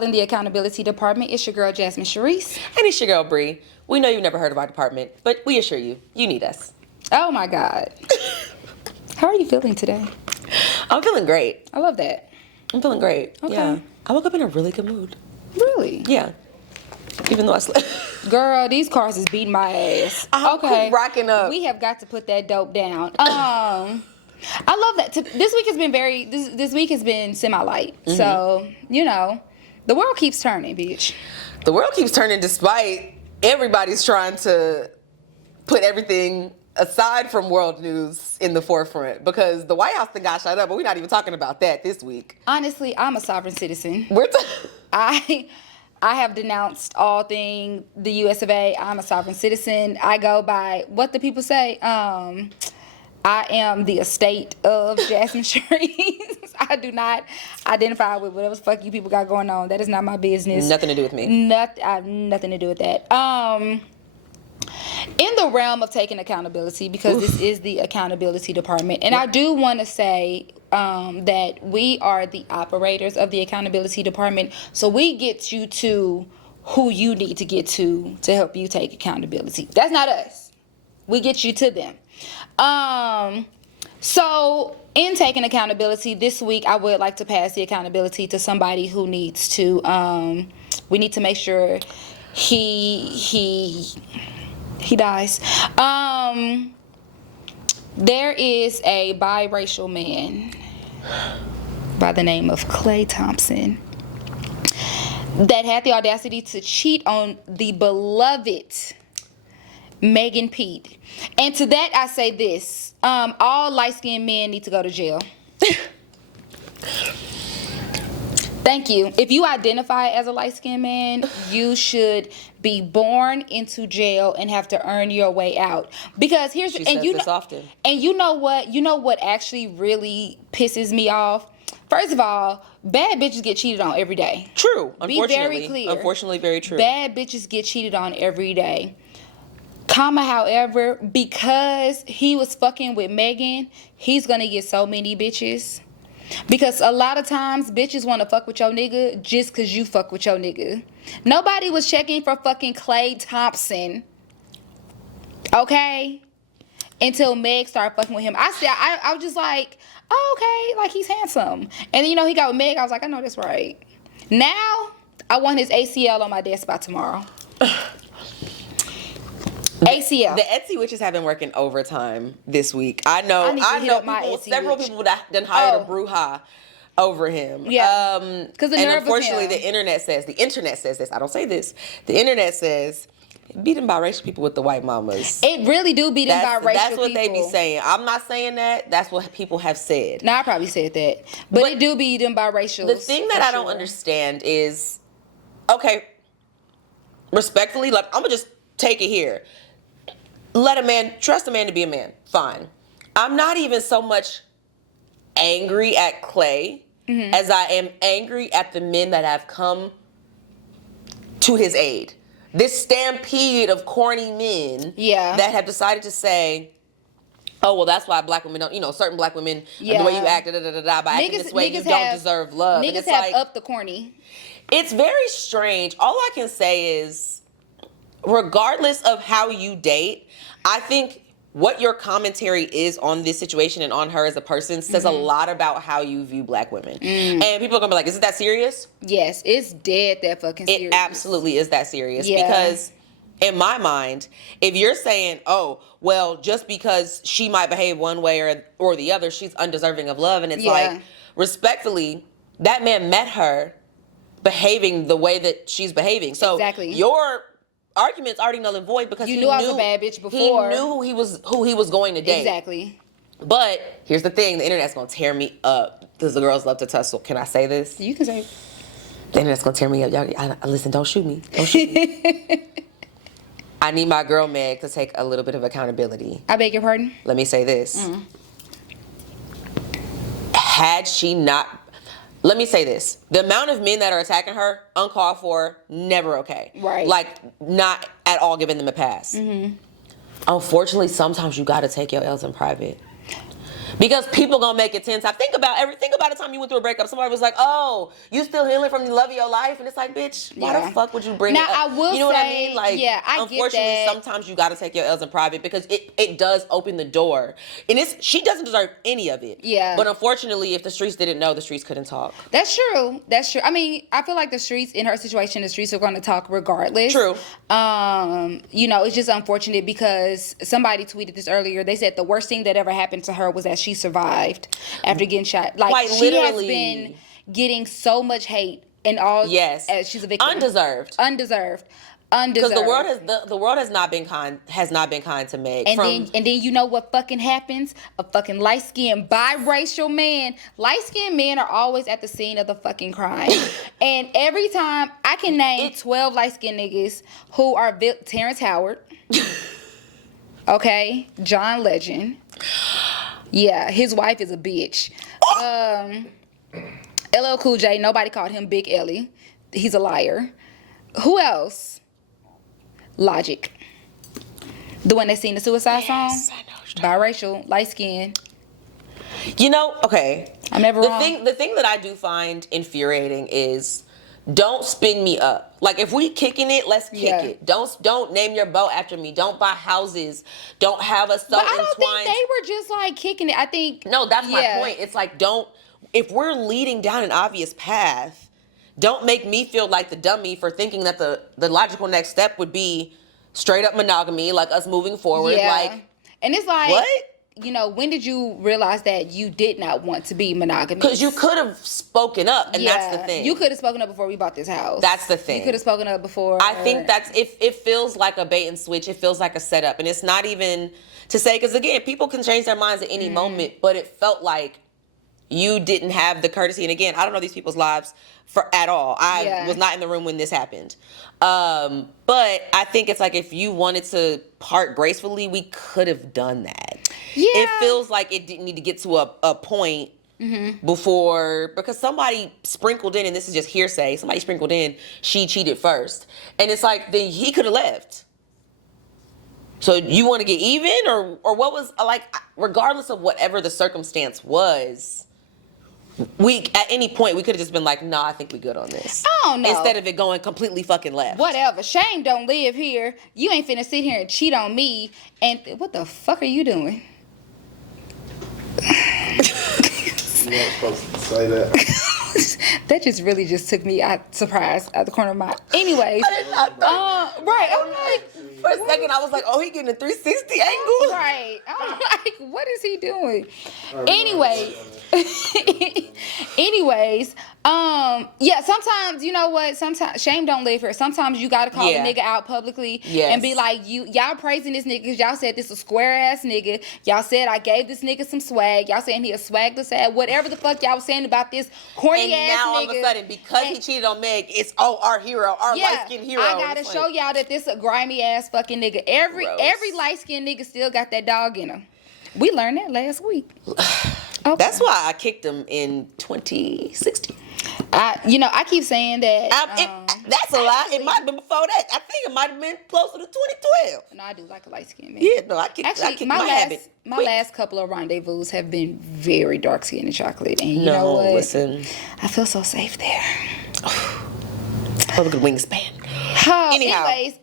calling the accountability department. It's your girl, Jasmine Sharice. And it's your girl, Bree. We know you've never heard of our department, but we assure you, you need us. Oh my God. How are you feeling today? I'm feeling great. I love that. I'm feeling great. Okay. Yeah. I woke up in a really good mood. Really? Yeah. Even though I slept. Girl, these cars is beating my ass. I'm rocking up. We have got to put that dope down. I love that. This week has been this week has been semi-light. Mm-hmm. So, you know, the world keeps turning, bitch. The world keeps turning despite everybody's trying to put everything aside from world news in the forefront, because the White House thing got shut up, but we're not even talking about that this week. Honestly, I'm a sovereign citizen. I have denounced all thing the US of A. I'm a sovereign citizen. I go by what the people say. I am the estate of Jasmine Sharice. I do not identify with whatever the fuck you people got going on. That is not my business. Nothing to do with me. I have nothing to do with that. In the realm of taking accountability, because this is the accountability department, and I do want to say that we are the operators of the accountability department, so we get you to who you need to get to help you take accountability. That's not us. We get you to them. So in taking accountability this week, I would like to pass the accountability to somebody who needs to, we need to make sure he dies. There is a biracial man by the name of Klay Thompson that had the audacity to cheat on the beloved Megan Pete. And to that I say this, all light-skinned men need to go to jail. Thank you. If you identify as a light-skinned man, you should be born into jail and have to earn your way out. Because here's she says this often. And you know what? You know what actually really pisses me off? First of all, bad bitches get cheated on every day. True. Be very clear. Unfortunately, very true. Bad bitches get cheated on every day. However, because he was fucking with Megan, he's gonna get so many bitches. Because a lot of times, bitches want to fuck with your nigga just because you fuck with your nigga. Nobody was checking for fucking Klay Thompson, okay? Until Meg started fucking with him. I was just like, oh, okay, like he's handsome. And then, you know, he got with Meg. I was like, I know that's right. Now, I want his ACL on my desk by tomorrow. ACL. The Etsy witches have been working overtime this week. I know several people that done hired a bruja over him. Yeah. Because and unfortunately the internet says this. I don't say this. The internet says beat them biracial people with the white mamas. It really do beat them biracial people. That's what they be saying. I'm not saying that. That's what people have said. No, I probably said that. But it do beat them biracial. The thing that I don't understand is, okay, respectfully, like, I'm going to just take it here. Trust a man to be a man. Fine. I'm not even so much angry at Klay as I am angry at the men that have come to his aid. This stampede of corny men that have decided to say, oh, well, that's why black women don't, certain black women, the way you act, by acting this way, you don't deserve love. Niggas have up the corny. It's very strange. All I can say is, regardless of how you date, I think what your commentary is on this situation and on her as a person says a lot about how you view black women. And people are going to be like, is it that serious? Yes, it's dead that fucking serious. It absolutely is that serious. Yeah. Because in my mind, if you're saying, oh, well, just because she might behave one way or the other, she's undeserving of love. And it's like, respectfully, that man met her behaving the way that she's behaving. So your argument's already null and void because you knew I was a bad bitch before. He knew who he was going to date. Exactly. But here's the thing: the internet's gonna tear me up because the girls love to tussle. Can I say this? You can say it. The internet's gonna tear me up. Y'all, listen, don't shoot me. Don't shoot me. I need my girl Meg to take a little bit of accountability. I beg your pardon? Let me say this. Had she not... Let me say this. The amount of men that are attacking her, uncalled for, never okay. Right. Like, not at all giving them a pass. Unfortunately, sometimes you got to take your L's in private. Because people gonna make it 10 times. Think about the time you went through a breakup. Somebody was like, "Oh, you still healing from the love of your life," and it's like, "Bitch, why the fuck would you bring now, it up?" I will you know say, what I mean? Like, yeah, I unfortunately, get that. sometimes you gotta take your L's in private because it does open the door, and she doesn't deserve any of it. Yeah. But unfortunately, if the streets didn't know, the streets couldn't talk. That's true. That's true. I mean, I feel like the streets, in her situation, the streets are going to talk regardless. True. You know, it's just unfortunate because somebody tweeted this earlier. They said the worst thing that ever happened to her was that she survived after getting shot. Like, Quite she literally. has been getting so much hate and all. Yes. As she's a victim. Undeserved. Because the world has not been kind to Meg. And then you know what fucking happens? A fucking light-skinned biracial man. Light-skinned men are always at the scene of the fucking crime. And every time I can name 12 light-skinned niggas who are Terrence Howard. Okay, John Legend. Yeah, his wife is a bitch. LL Cool J, nobody called him Big Ellie. He's a liar. Who else? Logic. The one that sing the Suicide song? I know. Biracial, light skin. You know, okay. I'm never wrong. The thing that I do find infuriating is don't spin me up. Like, if we kicking it, let's kick it. Don't name your boat after me. Don't buy houses. Don't have us so But I don't entwined. think they were just like kicking it. I think No, that's my point. It's like, if we're leading down an obvious path, don't make me feel like the dummy for thinking that the logical next step would be straight up monogamy, like us moving forward. Yeah. Like, and it's like, what? You know, when did you realize that you did not want to be monogamous? Because you could have spoken up, and that's the thing. You could have spoken up before we bought this house. That's the thing. You could have spoken up before. I think that's, if it feels like a bait and switch, it feels like a setup. And it's not even to say, because again, people can change their minds at any moment, but it felt like you didn't have the courtesy. And again, I don't know these people's lives at all. I was not in the room when this happened. But I think it's like, if you wanted to part gracefully, we could have done that. Yeah. It feels like it didn't need to get to a point before, because somebody sprinkled in, and this is just hearsay, somebody sprinkled in, she cheated first. And it's like, then he could have left. So you want to get even, or what was, like, regardless of whatever the circumstance was, at any point we could have just been like, nah, I think we good on this. I don't know. Instead of it going completely fucking left. Whatever. Shame don't live here. You ain't finna sit here and cheat on me. And what the fuck are you doing? You're not supposed to say that. That just took me out surprise out the corner of my. Anyways, right. I'm like, for a second, I was like, oh, he getting a 360 angle. right. I'm like, what is he doing? Anyways, yeah. Sometimes you know what? Sometimes shame don't live here. Sometimes you gotta call a nigga out publicly and be like, y'all praising this nigga because y'all said this a square ass nigga. Y'all said I gave this nigga some swag. Y'all saying he a swagless ass. Whatever the fuck y'all was saying about this corny ass nigga. And now all of a sudden, because he cheated on Meg, it's our hero, our light skinned hero. I gotta show y'all that this a grimy ass fucking nigga. Every light skinned nigga still got that dog in him. We learned that last week. Okay. That's why I kicked him in 2016. I keep saying that. That's a lie. It might have been before that. I think it might have been closer to 2012. No, I do like a light skinned man. Yeah, no, I kicked my habit. My last couple of rendezvous have been very dark skinned and chocolate. And you know what? Listen. I feel so safe there. Have a good wingspan. Anyhow. Anyways,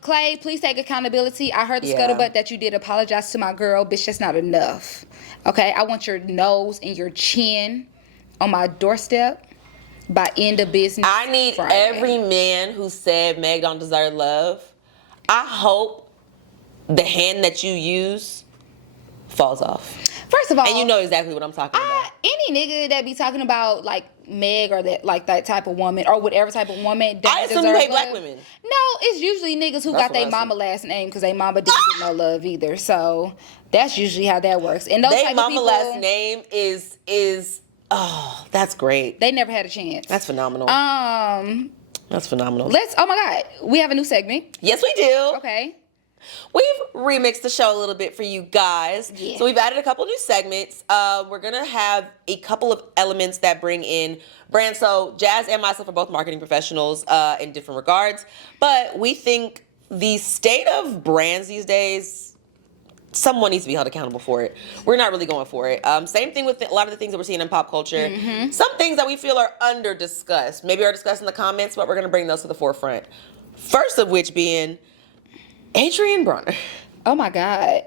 Clay, please take accountability. I heard the scuttlebutt that you did apologize to my girl. Bitch, that's not enough. Okay? I want your nose and your chin on my doorstep by end of business I need Friday. Every man who said Meg don't deserve love, I hope the hand that you use falls off. First of all, and you know exactly what I'm talking about. Any nigga that be talking about like Meg or that type of woman or whatever type of woman. I assume you hate black women. No, it's usually niggas who got their mama last name because they mama didn't get no love either. So that's usually how that works. And those type mama of people, last name is oh, that's great. They never had a chance. That's phenomenal. That's phenomenal. Oh my God, we have a new segment. Yes, we do. Okay. We've remixed the show a little bit for you guys. Yeah. So we've added a couple new segments. We're going to have a couple of elements that bring in brands. So Jazz and myself are both marketing professionals in different regards. But we think the state of brands these days someone needs to be held accountable for it. We're not really going for it. Same thing with a lot of the things that we're seeing in pop culture. Some things that we feel are under discussed, maybe are discussed in the comments, but we're going to bring those to the forefront. First of which being Adrian Bronner. Oh my God.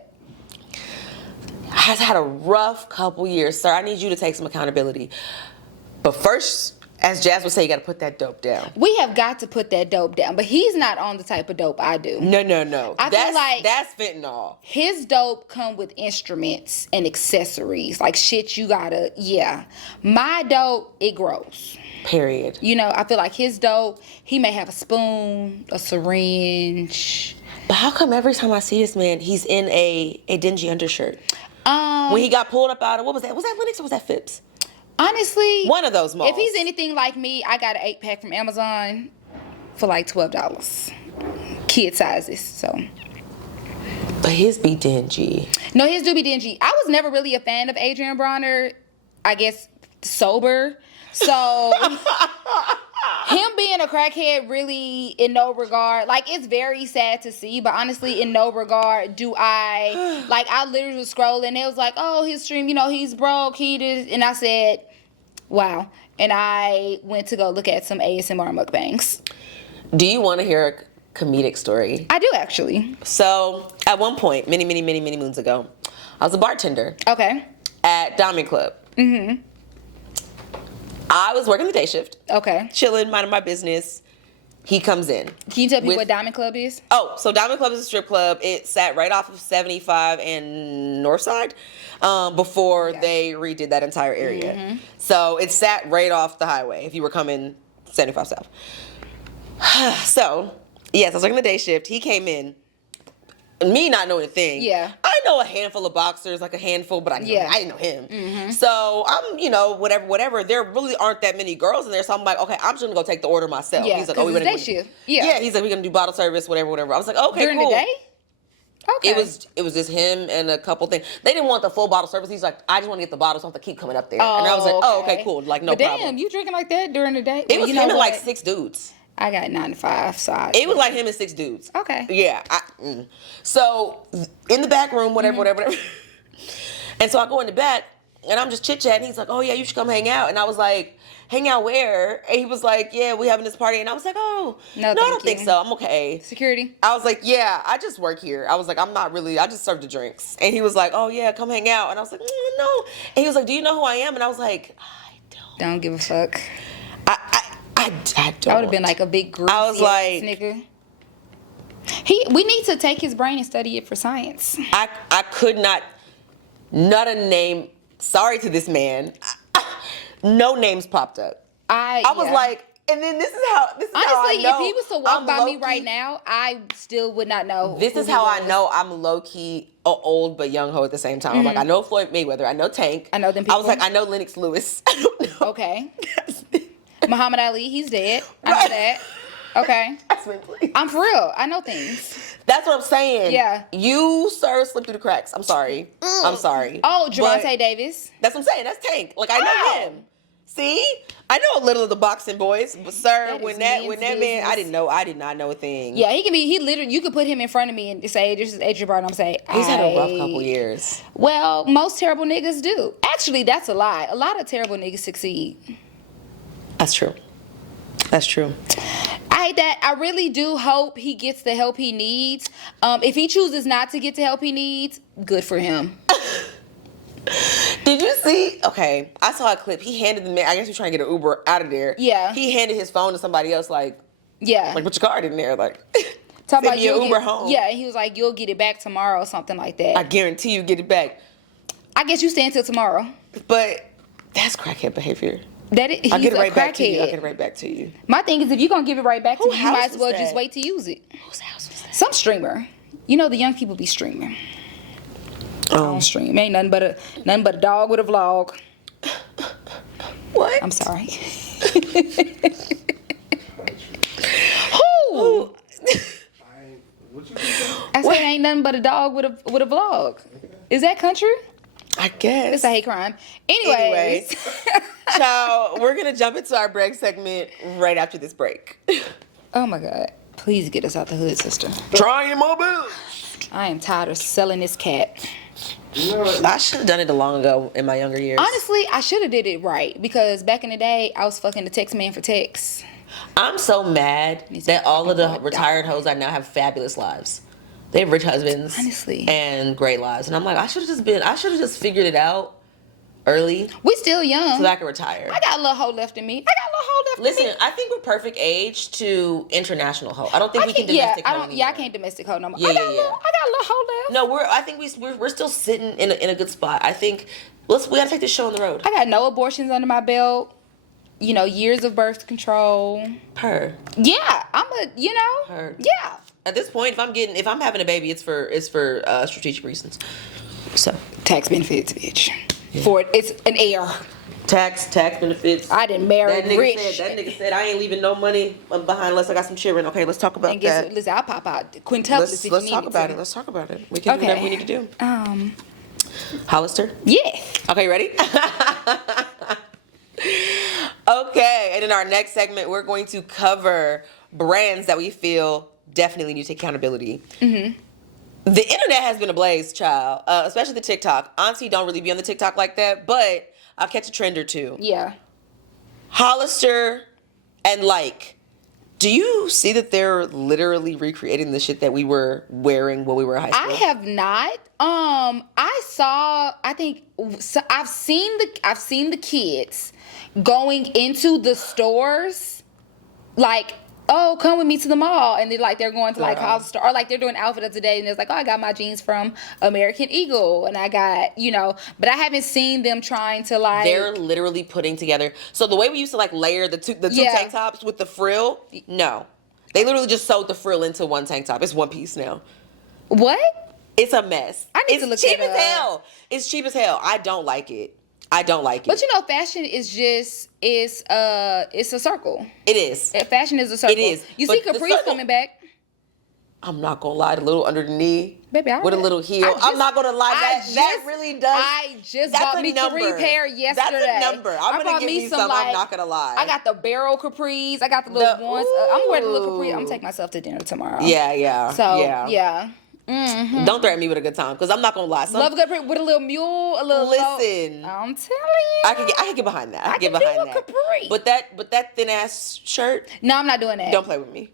Has had a rough couple years. Sir, I need you to take some accountability. But first, as Jazz would say, you got to put that dope down. We have got to put that dope down, but he's not on the type of dope I do. No. I feel like that's fentanyl. his dope come with instruments and accessories, like shit you gotta, yeah. My dope, it grows. Period. You know, I feel like his dope, he may have a spoon, a syringe. But how come every time I see this man, he's in a dingy undershirt? When he got pulled up out of, what was that? Was that Lennox or was that Phipps? Honestly, One of those malls. if he's anything like me, I got an 8-pack from Amazon for like $12. Kid sizes, so. But his be dingy. No, his do be dingy. I was never really a fan of Adrian Bronner, I guess sober. So him being a crackhead really in no regard, like it's very sad to see, but honestly in no regard do I, like I literally was scrolling and it was like, oh, his stream, you know, he's broke, he did, and I said, wow. And I went to go look at some ASMR mukbangs. Do you want to hear a comedic story? I do actually. So at one point, many moons ago, I was a bartender Okay. at Diamond Club. Mm-hmm. I was working the day shift, Okay. chilling, minding my business. He comes in. Can you tell me With- what Diamond Club is? Oh, so Diamond Club is a strip club. It sat right off of 75 and Northside before they redid that entire area. So it sat right off the highway if you were coming 75 South. So, yes, I was working the day shift. He came in. Me not knowing a thing. Yeah. I know a handful of boxers, like a handful, but I didn't know him. So I'm, whatever. There really aren't that many girls in there. So I'm like, okay, I'm just gonna go take the order myself. Yeah, He's like, 'cause oh, we it's gonna day shift. Yeah. Yeah, he's like, we're gonna do bottle service, whatever. I was like, okay, During cool. the day? Okay. It was just him and a couple things. They didn't want the full bottle service. He's like, I just want to get the bottles, so I have to keep coming up there. And I was like, oh, okay, cool. Like, no but problem. Damn, you drinking like that during the day? It was you him know and like what? 6 dudes. I got 9 to 5, so It was like him and 6 dudes. Okay. Yeah. So in the back room, whatever. And so I go in the back and I'm just chit chatting. He's like, oh yeah, you should come hang out. And I was like, hang out where? And he was like, yeah, we having this party. And I was like, oh, no, I don't think so. I'm okay. Security? I was like, yeah, I just work here. I was like, I'm not really, I just serve the drinks. And he was like, oh yeah, come hang out. And I was like, no. And he was like, do you know who I am? And I was like, I Don't give a fuck. I don't. I would have been like a big group. I was like- nigga. We need to take his brain and study it for science. I could not a name. Sorry to this man. No names popped up. I was like, and then this is how honestly, I know if he was to walk I'm by me low-key- right now, I still would not know. This who is he how I was. know I'm low key old but young hoe at the same time. I'm like, I know Floyd Mayweather, I know Tank. I know them I was people. like, I know Lennox Lewis. I don't know. Okay. Muhammad Ali, he's dead. I know that. Okay. Please. I'm for real. I know things. That's what I'm saying. Yeah. You, sir, slipped through the cracks. I'm sorry. I'm sorry. Oh, But Javante Davis. that's what I'm saying. That's Tank. Like, I know him. See? I know a little of the boxing boys, but sir, That when is that men's man, I business. did not know a thing. Yeah, he literally, you could put him in front of me and say, this is Adrian Bronner. I'm saying, He's had a rough couple years. Well, most terrible niggas do. Actually, that's a lie. A lot of terrible niggas succeed. That's true. That's true. I hate that. I really do hope he gets the help he needs. If he chooses not to get the help he needs, good for him. Did you see? Okay, I saw a clip. He handed the man. I guess he was trying to get an Uber out of there. Yeah. He handed his phone to somebody else. Like, Yeah. put your card in there. Like, Talk send me your you'll Uber get- home. Yeah, and he was like, you'll get it back tomorrow or something like that. I guarantee you get it back. I guess you stay until tomorrow. But that's crackhead behavior. He's I'll get it a right back to you. I'll crackhead. get it right back to you. My thing is, if you're going to give it right back to Who me, you house might as was well that? just wait to use it. Whose house was that? Some streamer. You know the young people be streaming. I don't stream. Ain't nothing but a dog with a vlog. What? I'm sorry. Who? What you think? I said ain't nothing but a dog with a vlog. Is that country? I guess. It's a hate crime. Anyway, Anyways. ciao. We're gonna jump into our break segment right after this break. Oh my God. Please get us out the hood, sister. Trying my best. I am tired of selling this cat. You know what? I should have done it long ago in my younger years. Honestly, I should have did it right because back in the day, I was fucking the text man for text. I'm so mad that all of the retired hoes I now have fabulous lives. They have rich husbands, Honestly. and great lives. And I'm like, I should have just figured it out early We still young. so that I could retire. I got a little hoe left in me. Listen, I think we're perfect age to international hoe. I don't think we can domestic hoe anymore. I can't domestic hoe no more. Yeah, I got yeah, a yeah. little, I got a little hoe left. No, I think we're still sitting in a good spot. I think we gotta take this show on the road. I got no abortions under my belt. You know, years of birth control. Her. Yeah, Heard. Yeah. At this point, if I'm having a baby, it's for strategic reasons. So Tax benefits, bitch. It's an heir. tax benefits. I didn't marry That rich. nigga said I ain't leaving no money behind unless I got some children. Okay, let's talk about And guess that. what? Listen, I'll pop out quintuplets if you Let's need talk me about to. it. Let's talk about it. We can do whatever we need to do. Hollister. Yeah. Okay, ready? Okay, and in our next segment, we're going to cover brands that we feel definitely need to take accountability. Mm-hmm. The internet has been ablaze, child, especially the TikTok. Auntie don't really be on the TikTok like that, but I'll catch a trend or two. Yeah. Hollister and Like. Do you see that they're literally recreating the shit that we were wearing when we were in high school? I have not. I've seen the kids going into the stores, like, oh, come with me to the mall, and they're going to like Hollister, or like they're doing outfit of today, and it's like, oh, I got my jeans from American Eagle, and I got, but I haven't seen them trying to like. They're literally putting together. So the way we used to like layer the two tank tops with the frill, no, they literally just sewed the frill into one tank top. It's one piece now. What? It's a mess. I need to look It's cheap that as up. hell. It's cheap as hell. I don't like it. But fashion is it's a circle. It is. Fashion is a circle. It is. You But see the Capri's circle- coming back. I'm not gonna lie, a little under the knee, Baby, with a little heel. I'm not gonna lie, that really does. I just that's bought a me number. 3 pair yesterday. That's a number. I'm gonna bought give you some. I'm not gonna lie. I got the barrel capris. I got the little ones. I'm gonna wear the little capri. I'm gonna take myself to dinner tomorrow. Yeah. So yeah. Mm-hmm. Don't threaten me with a good time, because I'm not gonna lie. Love a good capri with a little mule, a little. Listen. I'm telling you. I can get behind that. I can get can behind do a that. capri. But that thin ass shirt. No, I'm not doing that. Don't play with me.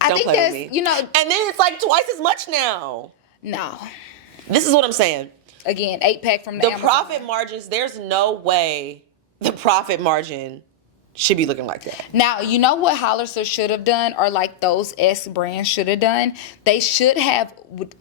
I Don't think play that's with me. know. And then it's like twice as much now. No. This is what I'm saying. Again, 8-pack from the The Amazon. profit margins. There's no way the profit margin should be looking like that. Now, you know what Hollister should have done, or like those S brands should have done? They should have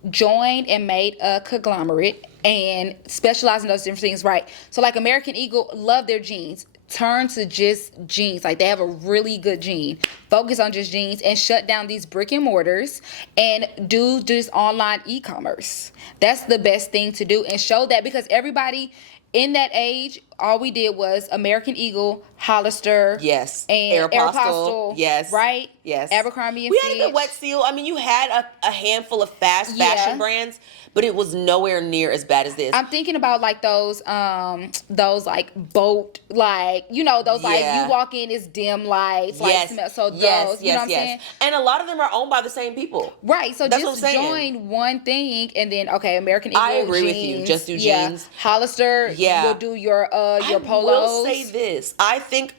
joined and made a conglomerate and specialize in those different things, right? So like American Eagle, love their jeans. Turn to just jeans. Like they have a really good jean. Focus on just jeans and shut down these brick and mortars and do just online e-commerce. That's the best thing to do, and show that, because everybody in that age, all we did was American Eagle, Hollister, Yes. and Aeropostale. Aeropostale, Yes. right? Yes. Abercrombie and We Fitch. had a good Wet Seal. I mean, you had a handful of fast fashion Yeah. brands, but it was nowhere near as bad as this. I'm thinking about like those like boat, like those like Yeah. you walk in, it's dim lights, like smell. So those, you know what I'm saying? And a lot of them are owned by the same people. Right, so That's just what I'm saying. join one thing, and then American Eagle. I agree with jeans. you. Just do Yeah. jeans. Hollister will do your I polos. will say this. I think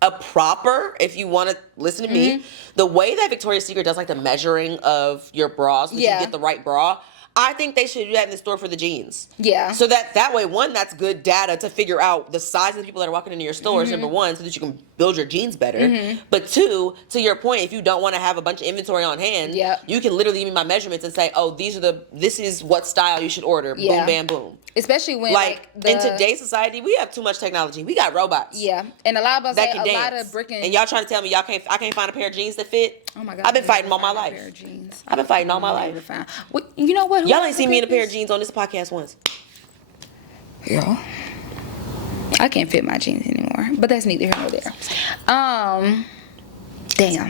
a proper, if you want to listen to Mm-hmm. me, the way that Victoria's Secret does like the measuring of your bras, so that Yeah. you get the right bra, I think they should do that in the store for the jeans. Yeah. So that way, one, that's good data to figure out the size of the people that are walking into your stores, Mm-hmm. number one, so that you can build your jeans better. But two, to your point, if you don't want to have a bunch of inventory on hand, Yep. you can literally give me my measurements and say, oh, this is what style you should order. Yeah. Boom, bam, boom. Especially when Like in today's society, we have too much technology. We got robots. Yeah, and a lot of us That say can a dance. lot of brick and y'all trying to tell me I can't find a pair of jeans that fit? Oh my God, I've been I fighting all never my found a life. pair of jeans. I've been fighting all my I never life. found. You know what? Who Y'all else ain't seen me in a pair of this? jeans on this podcast once. Yeah. I can't fit my jeans anymore, but that's neither here nor there. Damn.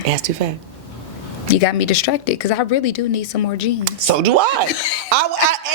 Ass too fat. You got me distracted because I really do need some more jeans. So do I.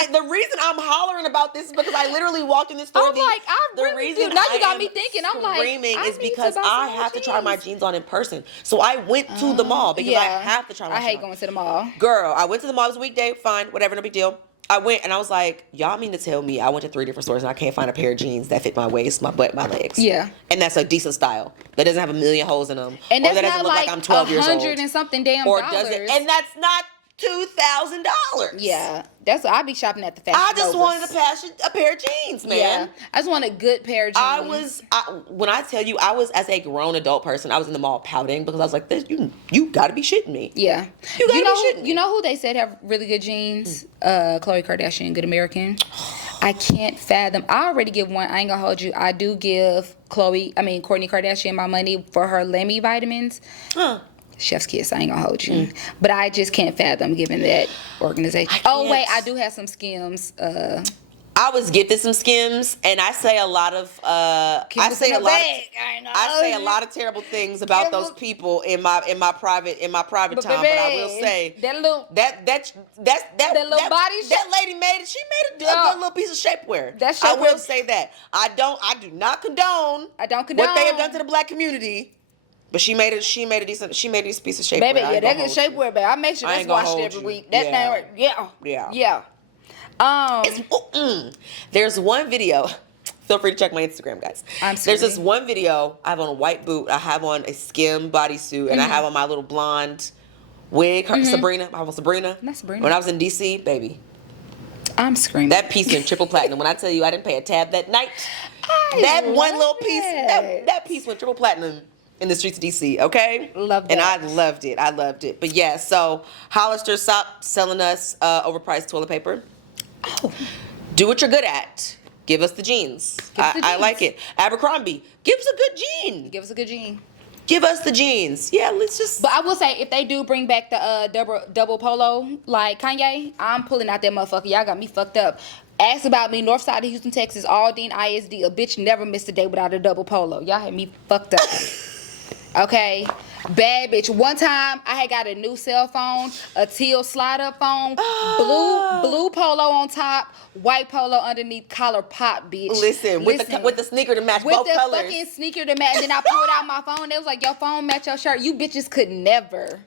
And the reason I'm hollering about this is because I literally walked in this store. I'm like, I the really reason do. Now you I got am me thinking. I'm like, screaming I is need to because buy some I more have to try my jeans. jeans on in person. So I went to the mall because I have to try my I shit hate on. going to the mall. Girl, I went to the mall. It was a weekday. Fine, whatever, no big deal. I went and I was like, y'all mean to tell me I went to 3 different stores and I can't find a pair of jeans that fit my waist, my butt, my legs. Yeah. And that's a decent style. That doesn't have a million holes in them. And or that's that doesn't not look like I'm 12 years old. $100 and something damn Or dollars. does it? And that's not $2,000. Yeah, that's what I be shopping at the fashion. I just wanted a pair of jeans, man. Yeah, I just want a good pair of jeans. When I tell you, I was as a grown adult person, I was in the mall pouting because I was like, "This, you got to be shitting me." Yeah, you gotta be shitting me. You know who they said have really good jeans? Khloe Kardashian, Good American. I can't fathom. I already give one. I ain't gonna hold you. I do give Kourtney Kardashian my money for her Lemme vitamins. Huh. Chef's kiss. I ain't gonna hold you, but I just can't fathom giving that organization. Oh wait, I do have some Skims. I was gifted some Skims, and I say a lot of I say a lot of terrible things about those people in my private time. But I will say that little that little body shape. that lady made it. She made a good little piece of shapewear. That I will shapewear- say that I do not condone. I don't condone what they have done to the black community. But she made a decent piece of shapewear. Baby, yeah, that good shapewear, baby. I make sure that's washed every week. That yeah. There's one video. Feel free to check my Instagram, guys. There's this one video. I have on a white boot. I have on a skim bodysuit, and I have on my little blonde wig. Sabrina. I have on Sabrina. Not Sabrina. When I was in DC, baby. I'm screaming. That piece went triple platinum. When I tell you I didn't pay a tab that night, that one little piece, that piece went triple platinum in the streets of DC, okay? Love that. And I loved it. But yeah, so Hollister, stop selling us overpriced toilet paper. Oh. Do what you're good at. Give us the jeans. I like it. Abercrombie, give us a good jean. Give us a good jean. Give us the jeans. Yeah, let's just. But I will say, if they do bring back the double polo, like Kanye, I'm pulling out that motherfucker. Y'all got me fucked up. Ask about me, north side of Houston, Texas, Aldine, ISD. A bitch never missed a day without a double polo. Y'all had me fucked up. Okay, bad bitch. One time I had got a new cell phone, a teal slide-up phone, blue polo on top, white polo underneath, collar pop, bitch. Listen, with the sneaker to match both colors. With the fucking sneaker to match. And then I pulled out my phone. They was like, your phone match your shirt. You bitches could never.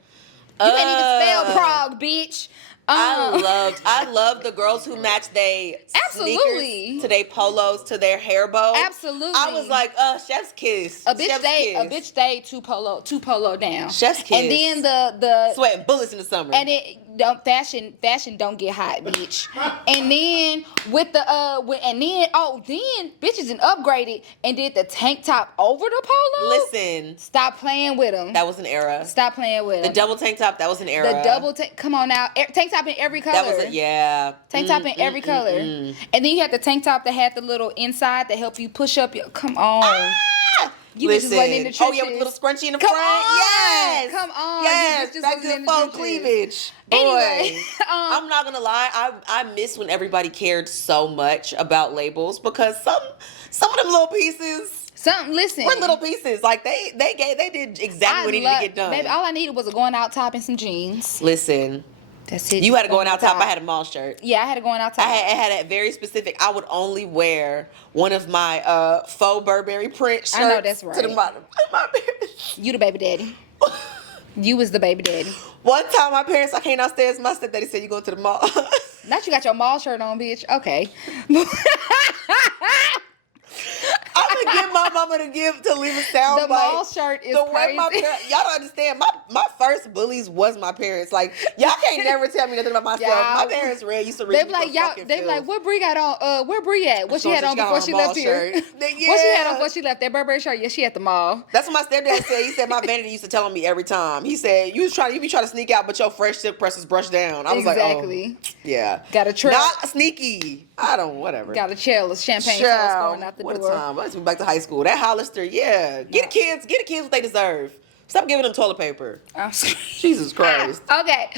You can't even spell Prague, bitch. I love the girls who match they absolutely sneakers to their polos to their hair bow. Absolutely. I was like, chef's kiss. A bitch stayed two polo down. Chef's kiss. And then the sweating bullets in the summer. And it don't fashion don't get hot, bitch. And then then bitches and upgraded and did the tank top over the polo. Listen, stop playing with them. That was an era. Stop playing with them. The double tank top, that was an era. The double tank, come on now, tank top in every color. That was tank top in every color. And then you had the tank top that had the little inside that help you push up your. Come on. You Listen. Just wasn't in the trenches. Oh yeah, with the little scrunchie in the front. Yes. Come on. Yes. That good faux cleavage. Boy, anyway, I'm not gonna lie. I miss when everybody cared so much about labels because some of them little pieces. Listen. We're little pieces. Like they did exactly what needed to get done. Baby, all I needed was a going out top and some jeans. Listen. That's it. You had a going out top. I had a mall shirt. Yeah, I had a going out top. I had a very specific. I would only wear one of my faux Burberry print shirts. I know that's right. To the bottom. You the baby daddy. You was the baby daddy. One time, my parents, I came downstairs. My stepdaddy said, "You going to the mall?" Not you got your mall shirt on, bitch. Okay. I'm gonna get my mama to leave a sound the mall shirt is crazy. Y'all don't understand. My first bullies was my parents. Like y'all can't never tell me nothing about myself. My parents used to read. They be like, they be like, what Bree got on? Where Bree at? What she had on before she left here? What she had on before she left? That Burberry shirt? Yeah, she at the mall. That's what my stepdad said. He said my vanity used to tell on me every time. He said you be trying to sneak out, but your fresh tip press is brushed down. I was like, oh, yeah, got a trail. Not sneaky. I don't, whatever. Got a chill, champagne going out the door. What a time. Let's go back to high school. That Hollister, yeah. Get the kids what they deserve. Stop giving them toilet paper. Jesus Christ. Okay.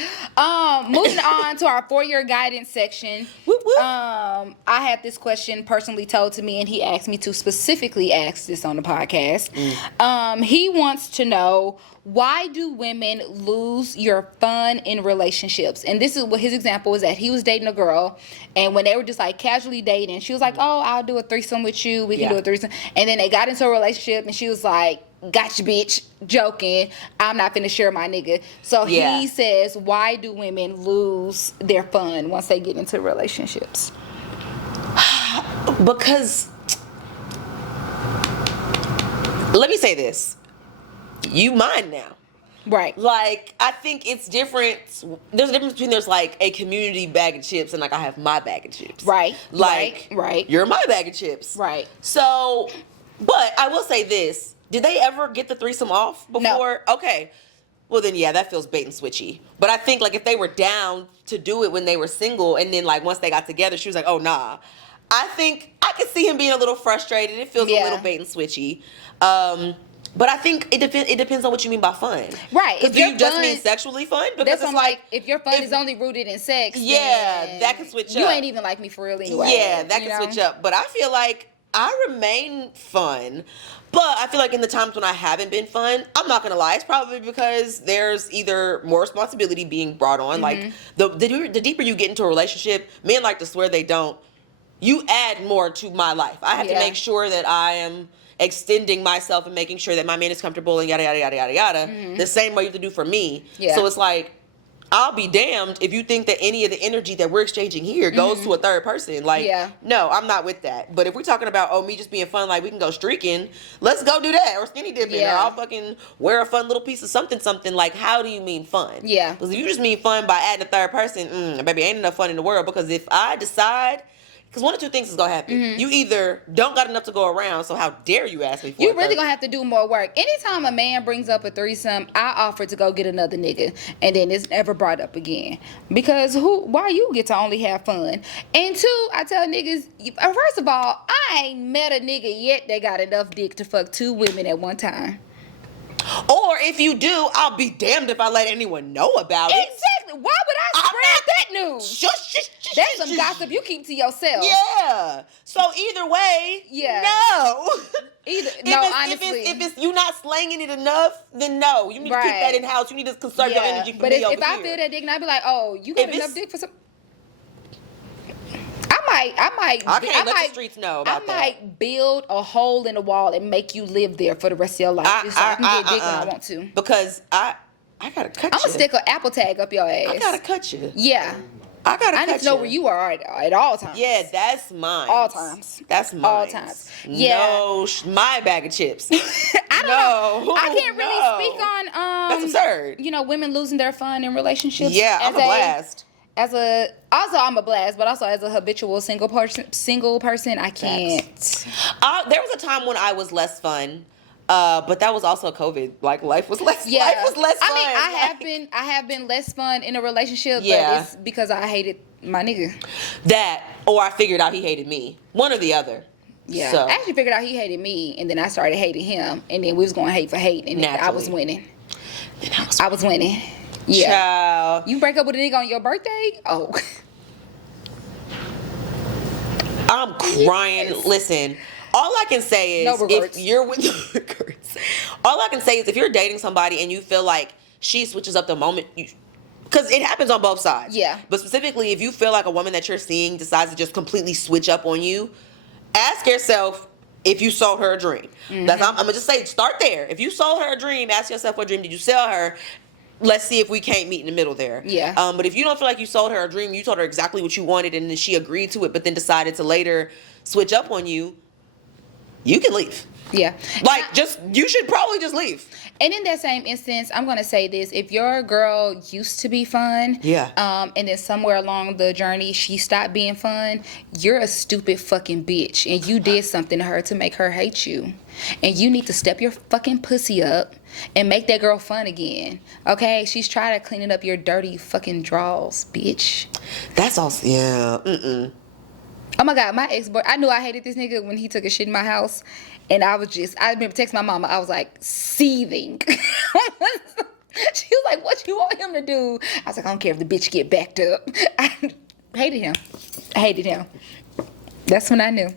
Moving on to our 4-year guidance section. Woo. Whoop, whoop. I had this question personally told to me, and he asked me to specifically ask this on the podcast. He wants to know, why do women lose your fun in relationships? And this is what his example was, that he was dating a girl, and when they were just like casually dating, she was like, "Oh, I'll do a threesome with you. We can do a threesome." And then they got into a relationship, and she was like, "Gotcha, bitch," joking. "I'm not finna share my nigga." So he says, why do women lose their fun once they get into relationships? Because, let me say this. You mine now. Right. Like, I think it's different. There's a difference between there's like a community bag of chips and like I have my bag of chips. Right. Like, Right. You're my bag of chips. Right. So, but I will say this. Did they ever get the threesome off before? No. Okay. Well, then, yeah, that feels bait and switchy. But I think, like, if they were down to do it when they were single and then, like, once they got together, she was like, oh, nah. I think I could see him being a little frustrated. It feels a little bait and switchy. But I think it depends on what you mean by fun. Right. Because do you just mean sexually fun? Because That's it's like, if your fun is only rooted in sex, yeah, that can switch up. You ain't even like me for real anyway. Yeah, that can switch up. But I feel like I remain fun. But I feel like in the times when I haven't been fun, I'm not gonna lie, it's probably because there's either more responsibility being brought on. Like the deeper you get into a relationship, men like to swear they don't. You add more to my life. I have to make sure that I am extending myself and making sure that my man is comfortable and yada yada yada yada yada. The same way you have to do for me. Yeah. So it's like, I'll be damned if you think that any of the energy that we're exchanging here goes to a third person. Like, no, I'm not with that. But if we're talking about, me just being fun, like we can go streaking, let's go do that. Or skinny dipping. Or I'll fucking wear a fun little piece of something. Like, how do you mean fun? Yeah. Because if you just mean fun by adding a third person, baby, ain't enough fun in the world. Because if I decide... Because one of two things is going to happen. You either don't got enough to go around, so how dare you ask me for it? You really going to have to do more work. Anytime a man brings up a threesome, I offer to go get another nigga. And then it's never brought up again. Because why you get to only have fun? And two, I tell niggas, first of all, I ain't met a nigga yet that got enough dick to fuck two women at one time. Or if you do, I'll be damned if I let anyone know about it. Exactly. Why would I spread that news? Shush. That's some gossip you keep to yourself. Yeah. So either way, no. Honestly. If it's you not slanging it enough, then no. You need to keep that in house. You need to conserve your energy for but me if over I here. feel that dick and I be like, oh, you got enough dick for some. I might. I can't let the streets know about that. I might build a hole in the wall and make you live there for the rest of your life, just so I can get dick when I want to. Because I gotta cut you. I'm gonna stick an Apple tag up your ass. I gotta cut you. Yeah. I need to know where you are at all times. Yeah, that's mine. All times. That's mine. All times. Yeah. No, my bag of chips. I don't know. I can't really speak on that's absurd. Women losing their fun in relationships. Yeah, I'm a blast. I'm a blast, but also as a habitual single person, I can't. There was a time when I was less fun. But that was also COVID. Like life was less. Yeah. Life was less fun. I mean, I have been less fun in a relationship, but it's because I hated my nigga. That, or I figured out he hated me. One or the other. Yeah. So. I actually figured out he hated me, and then I started hating him, and then we was going hate for hate, and then I was winning. I was winning. Yeah. Child. You break up with a nigga on your birthday? Oh. I'm crying. Yes. Listen. All I can say is if you're with all I can say is if you're dating somebody and you feel like she switches up the moment because it happens on both sides. Yeah. But specifically if you feel like a woman that you're seeing decides to just completely switch up on you, ask yourself if you sold her a dream. I'm gonna just say start there. If you sold her a dream, ask yourself what dream did you sell her? Let's see if we can't meet in the middle there. Yeah. But if you don't feel like you sold her a dream, you told her exactly what you wanted and then she agreed to it, but then decided to later switch up on you, you can leave. Yeah. You should probably just leave. And in that same instance, I'm going to say this. If your girl used to be fun, and then somewhere along the journey, she stopped being fun, you're a stupid fucking bitch. And you did something to her to make her hate you. And you need to step your fucking pussy up and make that girl fun again. Okay? She's trying to clean up your dirty fucking drawers, bitch. That's also, yeah. Oh my God, my ex-boy, I knew I hated this nigga when he took a shit in my house. And I remember texting my mama, I was like seething. She was like, what you want him to do? I was like, I don't care if the bitch get backed up. I hated him. hated him. That's when I knew.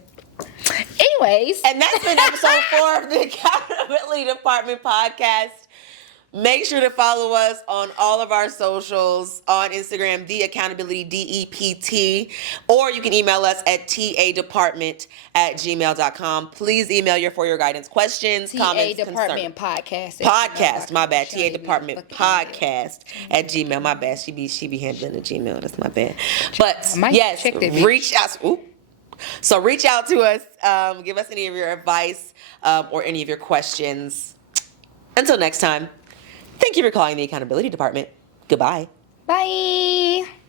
Anyways. And that's been episode 4 of the Accountability Department podcast. Make sure to follow us on all of our socials on Instagram, The Accountability DEPT, or you can email us at tadepartment@gmail.com. Please email for your guidance questions, comments, Department concerns. Podcast. My bad. TA Department Podcast at Gmail. My bad. She be handling the Gmail. That's my bad. But yes, reach out. So reach out to us. Give us any of your advice or any of your questions. Until next time. Thank you for calling the Accountability Department. Goodbye. Bye.